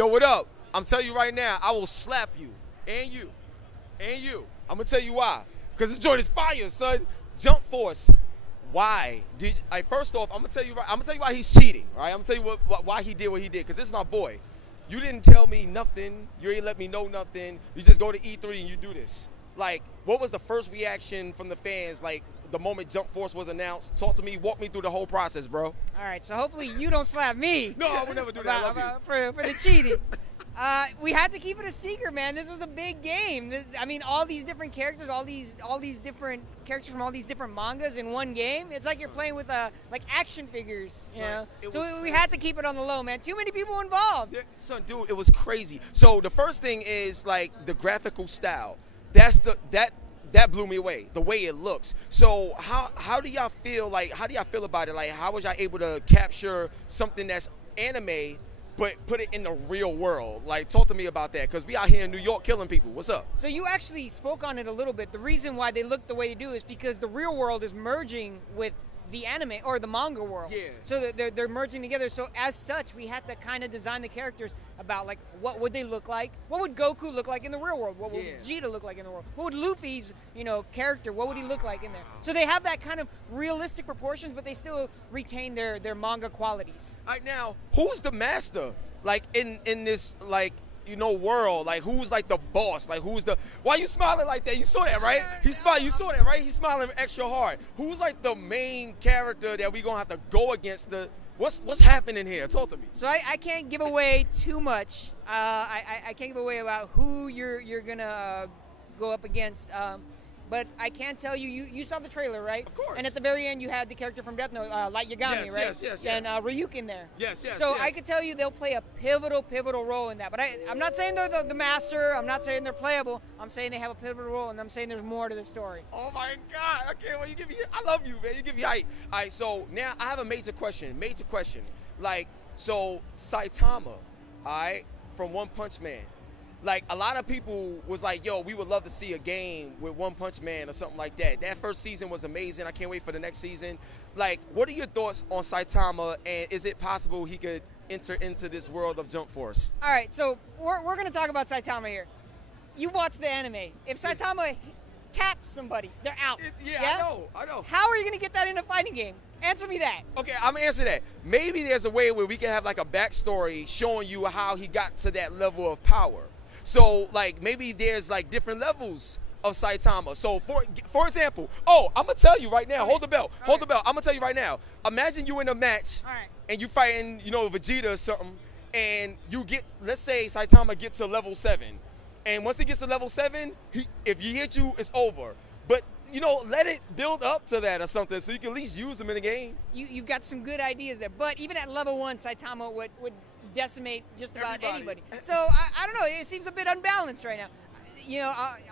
Yo, what up? I'm telling you right now, I will slap you and you and you. I'm gonna tell you why. Cause this joint is fire, son. Jump Force. Why did? First off, I'm gonna tell you why he's cheating. All right, I'm gonna tell you why he did what he did. Cause this is my boy. You didn't tell me nothing. You ain't let me know nothing. You just go to E3 and you do this. Like, what was the first reaction from the fans? Like, the moment Jump Force was announced. Talk to me. Walk me through the whole process, bro. All right, so hopefully you don't slap me. No, I would never do that. I love you. For the cheating. We had to keep it a secret, man. This was a big game. I mean, all these different characters, all these different characters from all these different mangas in one game. It's like you're playing with like action figures, you know. So we had to keep it on the low, man. Too many people involved. Yeah, son, dude, it was crazy. So the first thing is like the graphical style. That blew me away. The way it looks. So how do y'all feel? Like, how do y'all feel about it? Like, how was y'all able to capture something that's anime, but put it in the real world? Like, talk to me about that, because we out here in New York killing people. What's up? So you actually spoke on it a little bit. The reason why they look the way they do is because the real world is merging with the anime or the manga world. Yeah. So they're merging together. So as such, we had to kind of design the characters about like what would they look like? What would Goku look like in the real world? What would Vegeta look like in the world? What would Luffy's character? What would he look like in there? So they have that kind of realistic proportions, but they still retain their manga qualities. All right, now, who's the master? Like in this world, like who's like the boss? Like why you smiling like that? You saw that, right? He smiled, you saw that, right? He's smiling extra hard. Who's like the main character that we gonna have to go against? What's happening here? Talk to me. So I can't give away too much. I can't give away about who you're gonna go up against. But I can tell you, you saw the trailer, right? Of course. And at the very end, you had the character from Death Note, Light Yagami, right? Yes. And Ryuk in there. Yes. So I can tell you they'll play a pivotal role in that. But I'm not saying they're the master. I'm not saying they're playable. I'm saying they have a pivotal role, and I'm saying there's more to the story. Oh my God! I can't wait. I love you, man. You give me hype. All right, so now I have a major question. Like, so Saitama, all right, from One Punch Man. Like, a lot of people was like, yo, we would love to see a game with One Punch Man or something like that. That first season was amazing. I can't wait for the next season. Like, what are your thoughts on Saitama, and is it possible he could enter into this world of Jump Force? All right, so we're going to talk about Saitama here. You watch the anime. If Saitama taps somebody, they're out. I know. How are you going to get that in a fighting game? Answer me that. Okay, I'm gonna answer that. Maybe there's a way where we can have like a backstory showing you how he got to that level of power. So, like, maybe there's, like, different levels of Saitama. So, for example, I'm going to tell you right now. Hold the belt. I'm going to tell you right now. Imagine you in a match, and you fighting, Vegeta or something, and you get, let's say Saitama gets to level 7. And once he gets to level 7, if he hits you, it's over. But, let it build up to that or something so you can at least use him in the game. You've got some good ideas there. But even at level 1, Saitama would decimate just about anybody. So I don't know. It seems a bit unbalanced right now.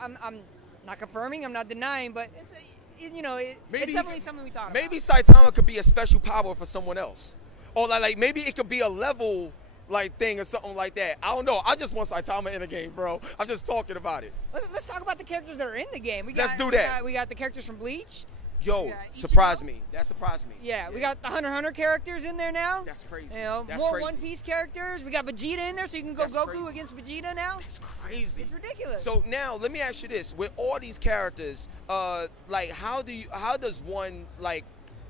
I'm not confirming. I'm not denying. But it's definitely something we thought about. Maybe Saitama could be a special power for someone else, or like maybe it could be a level like thing or something like that. I don't know. I just want Saitama in the game, bro. I'm just talking about it. Let's talk about the characters that are in the game. Let's do that. We got the characters from Bleach. Yo, surprised me. That surprised me. Yeah, we got the Hunter x Hunter characters in there now. That's crazy. That's more crazy. One Piece characters. We got Vegeta in there, so you can go Goku against Vegeta now. That's crazy. It's ridiculous. So now, let me ask you this: with all these characters, like, how does one like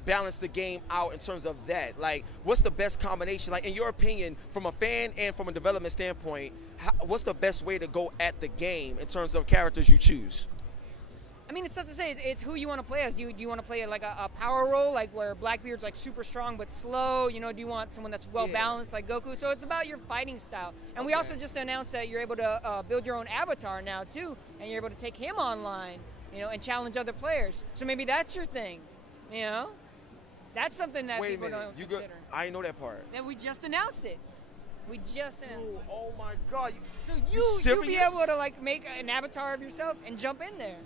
balance the game out in terms of that? Like, what's the best combination? Like, in your opinion, from a fan and from a development standpoint, what's the best way to go at the game in terms of characters you choose? I mean, it's tough to say. It's who you want to play as. Do you want to play like a power role, like where Blackbeard's like super strong but slow? Do you want someone that's well balanced like Goku? So it's about your fighting style. And we also just announced that you're able to build your own avatar now too, and you're able to take him online, and challenge other players. So maybe that's your thing, That's something that people don't consider. I didn't know that part. And we just announced it. Oh my God! So you'll be able to like make an avatar of yourself and jump in there.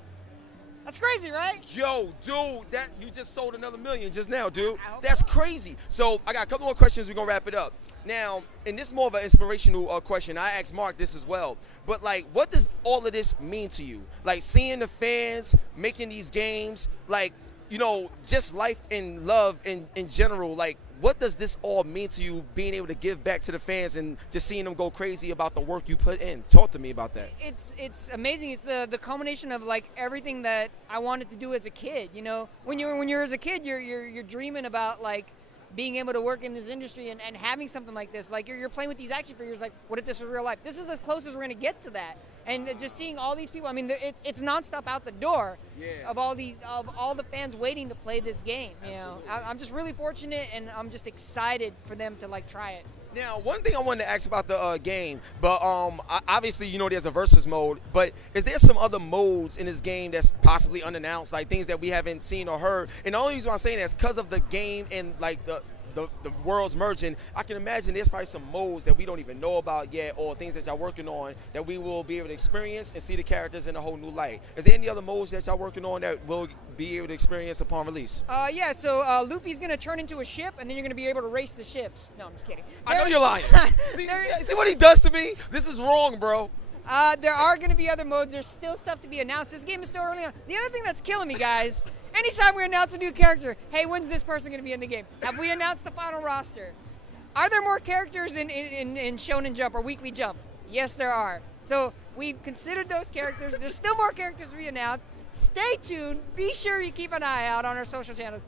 That's crazy, right? Yo, dude, that you just sold another million just now, dude. That's crazy. So I got a couple more questions. We're gonna wrap it up. Now, and this is more of an inspirational question. I asked Mark this as well. But like, what does all of this mean to you? Like, seeing the fans making these games, like, you know, just life and love in general, like, what does this all mean to you, being able to give back to the fans and just seeing them go crazy about the work you put in? Talk to me about that. It's amazing. It's the culmination of like everything that I wanted to do as a kid. You know, when you're as a kid, you're dreaming about like being able to work in this industry and having something like this. Like you're playing with these action figures. Like, what if this was real life? This is as close as we're gonna get to that. And just seeing all these people, I mean, it's nonstop out the door of all the fans waiting to play this game. You know, I'm just really fortunate, and I'm just excited for them to like try it. Now, one thing I wanted to ask about the game, but obviously, you know, there's a versus mode, but is there some other modes in this game that's possibly unannounced, like things that we haven't seen or heard? And the only reason I'm saying that is because of the game and like the worlds merging. I can imagine there's probably some modes that we don't even know about yet, or things that y'all working on that we will be able to experience and see the characters in a whole new light. Is there any other modes that y'all working on that we'll be able to experience upon release? Yeah, so Luffy's going to turn into a ship, and then you're going to be able to race the ships. No, I'm just kidding. I know you're lying. see what he does to me? This is wrong, bro. There are going to be other modes. There's still stuff to be announced. This game is still early on. The other thing that's killing me, guys, anytime we announce a new character, hey, when's this person going to be in the game? Have we announced the final roster? Are there more characters in Shonen Jump or Weekly Jump? Yes, there are. So we've considered those characters. There's still more characters to be announced. Stay tuned. Be sure you keep an eye out on our social channels.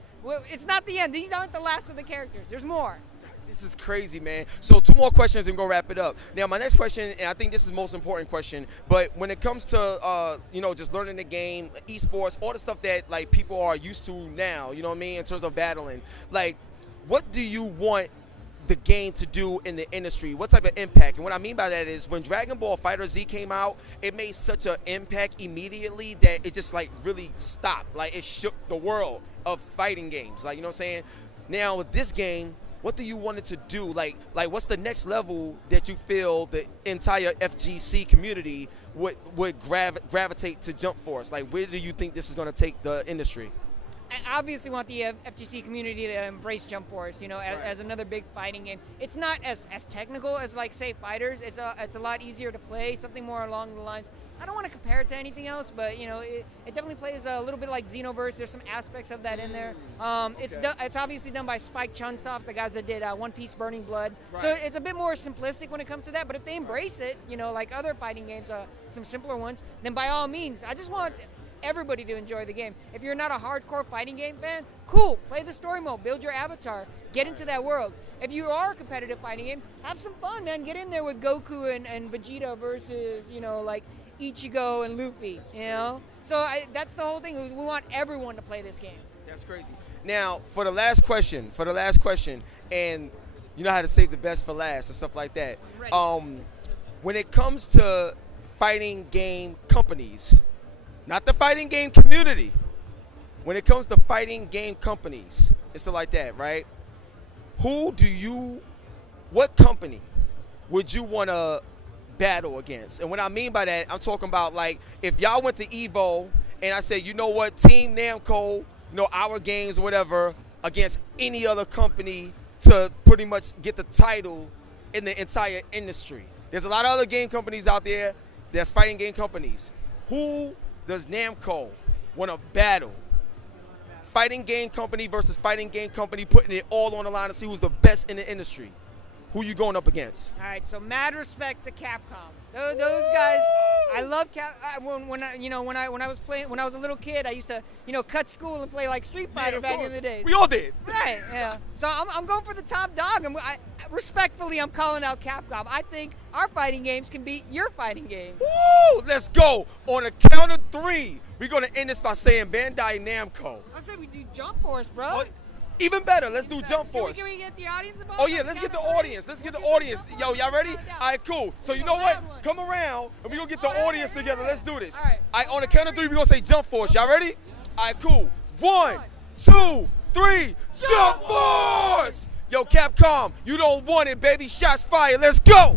It's not the end. These aren't the last of the characters. There's more. This is crazy, man. So 2 more questions and we're gonna wrap it up. Now, my next question, and I think this is the most important question, but when it comes to, you know, just learning the game, esports, all the stuff that, like, people are used to now, you know what I mean, in terms of battling, like, what do you want the game to do in the industry? What type of impact? And what I mean by that is when Dragon Ball FighterZ came out, it made such an impact immediately that it just, like, really stopped. Like, it shook the world of fighting games. Like, you know what I'm saying? Now, with this game, what do you want it to do? Like what's the next level that you feel the entire FGC community would gravitate to Jump Force? Like, where do you think this is going to take the industry? I obviously want the FGC community to embrace Jump Force, you know, as another big fighting game. It's not as technical as, like, say, Fighters. It's a lot easier to play, something more along the lines. I don't want to compare it to anything else, but, you know, it definitely plays a little bit like Xenoverse. There's some aspects of that in there. It's obviously done by Spike Chunsoft, the guys that did One Piece Burning Blood. Right. So it's a bit more simplistic when it comes to that, but if they embrace it, you know, like other fighting games, some simpler ones, then by all means, I just want everybody to enjoy the game. If you're not a hardcore fighting game fan, cool, play the story mode, build your avatar, get into that world. If you are a competitive fighting game, have some fun, man. Get in there with Goku and Vegeta versus, you know, like Ichigo and Luffy, you know? So that's the whole thing. We want everyone to play this game. That's crazy. Now, for the last question, and you know how to save the best for last or stuff like that. When it comes to fighting game companies, not the fighting game community. When it comes to fighting game companies and stuff like that, right? What company would you want to battle against? And what I mean by that, I'm talking about, like, if y'all went to EVO and I said, you know what, Team Namco, you know, our games or whatever, against any other company to pretty much get the title in the entire industry. There's a lot of other game companies out there that's fighting game companies. Who does Namco want to battle? Fighting game company versus fighting game company, putting it all on the line to see who's the best in the industry. Who you going up against? All right, so mad respect to Capcom. Those guys, I love when I was a little kid, I used to, you know, cut school and play like Street Fighter back in the day. We all did. Right. Yeah. So I'm going for the top dog. Respectfully, I'm calling out Capcom. I think our fighting games can beat your fighting games. Woo! Let's go. On a count of 3, we're gonna end this by saying Bandai Namco. I said we do Jump Force, bro. Well, even better, let's do Jump Force. Can we get the audience involved? Oh yeah, let's get the audience. Let's get the audience. Yo, y'all ready? All right, cool. So you know what? Come around and we're gonna get the audience together. Let's do this. All right, on the count of 3, we're gonna say Jump Force. Y'all ready? All right, cool. 1, 2, 3, Jump Force! Yo, Capcom, you don't want it, baby. Shots fired. Let's go!